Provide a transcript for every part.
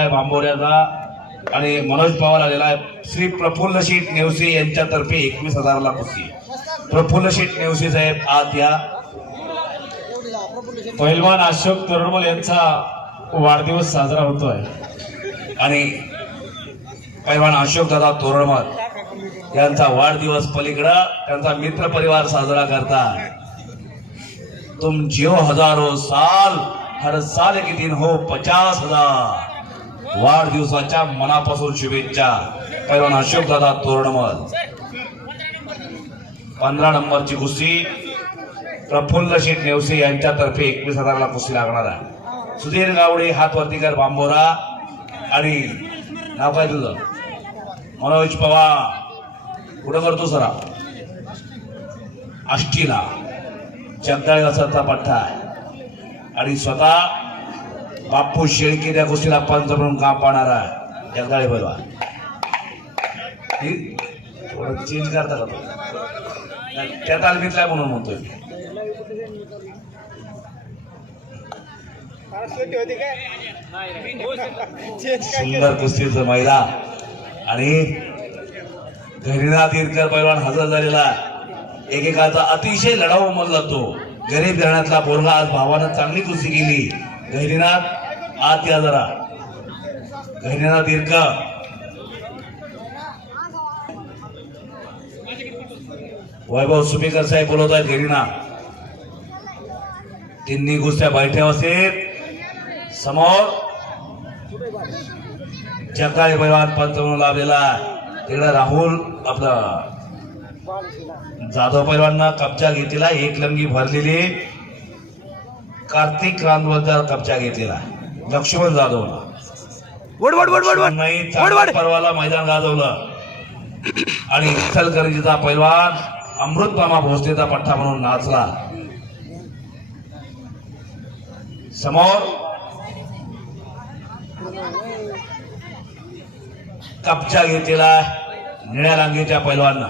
आहे बांबोऱ्याचा आणि मनोज पवार आलेला आहे. श्री प्रफुल्ल शेठ नेवसे यांच्यातर्फे एकवीस हजारला कुस्ती प्रफुल्ल शेठ नेवसे साहेब आत या. पहिलवान अशोक तरुणमल यांचा वाढदिवस साजरा होतोय. आणि पहिलवान अशोक दादा तोरणमल यांचा वाढदिवस पलीकडं त्यांचा मित्र परिवार साजरा करतात. तुम जिओ हजारो साल हर साल के दिन हो पचास हजार. वाढदिवसाच्या मनापासून शुभेच्छा. पैलवान अशोक दादा तोरणमल. पंधरा नंबरची कुस्ती प्रफुल्ल शेठ नेवसे यांच्यातर्फे एकवीस हजाराला कुस्ती लागणार आहे. सुधीर गावडे हातवर्तीकर बांबोरा. आणि नाव काय तुझं? मनोज पवार. कुठं करतो सरा? आष्टीला. जगदाळे वासाचा पठ्ठा आहे. आणि स्वतः बाप्पू शेळके त्या गोष्टीला पंच म्हणून का पाहणार जगदाळे बरोबर थोडं चेंज करता का त्या तालमीतला म्हणून म्हणतोय. सुंदर कुस्तीचं महिला आणि घरीनाथ इरकर पैलवान हजर झालेला एकेकाचा अतिशय लढाऊ म्हणला तो. गरीब घराण्यातला पोरगा आज भावानं चांगली कुस्ती केली. गहिरीनाथ आत या जरा. घरीना दीर्घ. वैभव सुपेकर साहेब बोलवत आहेत घरीना. तिन्ही कुस्त्या बैठ्या असेल. समोर. जकाळी पैलवान पंच म्हणून लाभलेला तिकडे राहुल आपला जाधव पैलवांना कब्जा घेतलेला एक लंगी भरलेली. कार्तिक रांदवरचा कब्जा घेतलेला आहे. लक्ष्मण जाधवला वड वड वड वड वड. नाही वड चांगल्या वड. पर्वाला मैदान गाजवलं. आणि इचलकरंजीचा पैलवान अमृतमामा भोसलेचा पठ्ठा म्हणून नाचला. समोर कब्जा घेतलेला निळ्या रांगेच्या पैलवांना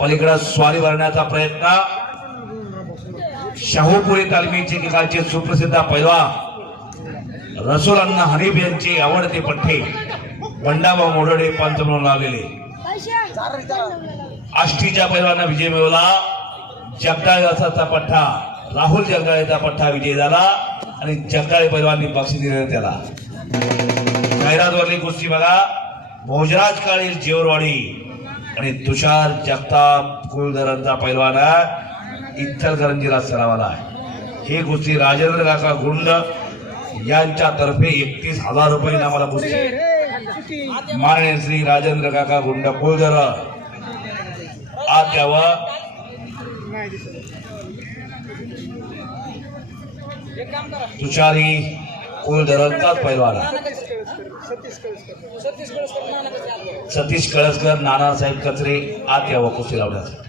पलीकडे स्वारी भरण्याचा प्रयत्न. शाहूपुरी तालमीचे एकाचे सुप्रसिद्ध पैलवान. रसूल अण्णा हनीफ यांची आवडते पठ्ठे बंडाभाऊ मोडडे पंच म्हणून लावलेले आष्टीच्या पैलवाना विजय मिळवला. जगदाळे असाचा पठ्ठा राहुल जगदाळेचा पठ्ठा विजय झाला. आणि जगदाळे पैलवांनी बक्षीस दिले त्याला. जाहिरातवरली कुस्ती बघा. भोजराज काळी जेवरवाडी. आणि तुषार जगताप कुलधरांचा पैलवान आहे. इच्छलकरंजीला सरावाला आहे. ही कुस्ती राजेंद्र काका गुंड यांच्या तर्फे एकतीस हजार रुपये आम्हाला कुस्ती माननीय श्री राजेंद्र काका गुंड कुलधर आज त्यावर तुषारी कुलधरणचाच पैलवान सतीश कळसकर नानासाहेब कचरे आत यावं कुस्ती लावण्यासाठी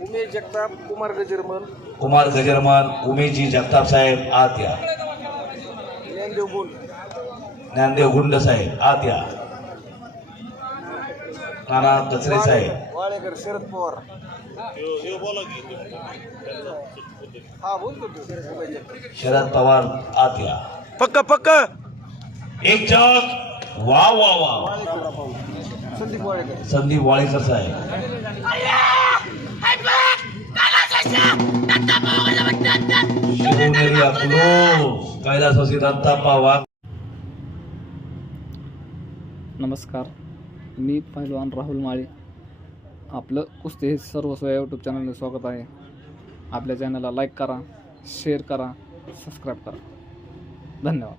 उमेश जगताप कुमार गजरमल. कुमार गजरमान उमेशजी जगताप साहेब आत या. ज्ञानदेव गुण ज्ञानदेव गुंड साहेब आत या. नाना कचरे साहेब. वाळेकर शरद पवार. हा बोलतो. शरद पवार. आत या. पक्क पक्क. एक चौक वा वा वा. संदीप वाळेकर. संदीप वाळेकर साहेब. नमस्कार मी पहिलवान राहुल माळी. आपलं कुस्ती हे सर्व या यूट्यूब चॅनलला स्वागत आहे. आपल्या चॅनलला लाईक करा शेअर करा सबस्क्राईब करा. धन्यवाद.